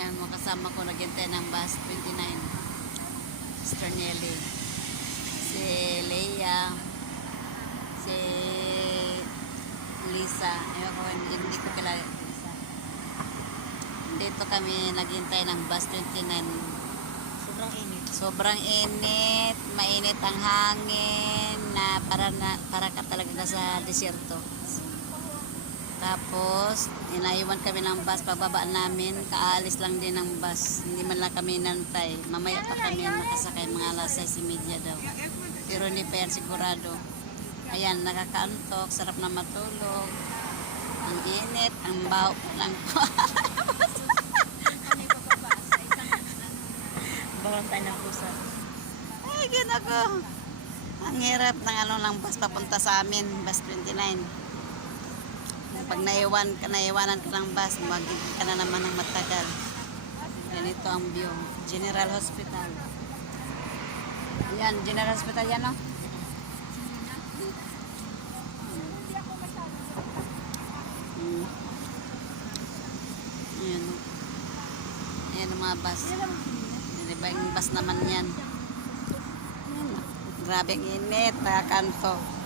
Yan, mga kasama ko naghintay ng bus 29. Sister Nelly. Si Leia. Si Lisa. Ewan ko, hindi, ko kilala Lisa. Dito kami naghintay ng bus 29. Sobrang init. Sobrang init, mainit ang hangin na para na para ka talaga nasa desierto. Tapos, inaiwan kami ng bus pagbaba namin, kaalis lang din ng bus. Hindi man lang kami nantay. Mamaya pa kami nakasakay mga alas 6.30 daw. Pero hindi pa yan sigurado. Ayan, nakakaantok, sarap na matulog. Ang init, ang baho pa lang po. Bawang tayo ng pusa. Ay, ginako. Ang hirap ng ano lang bus papunta sa amin, bus 29. Pag naiwan naiwanan ka ng bus, magiging ka na naman ng matagal. Ganito ang view. General Hospital. Yan, General Hospital yan, no? Hmm. Ayan, no? Ayan mga bus. Di ba yung bus naman yan? Grabe ang init, kanto.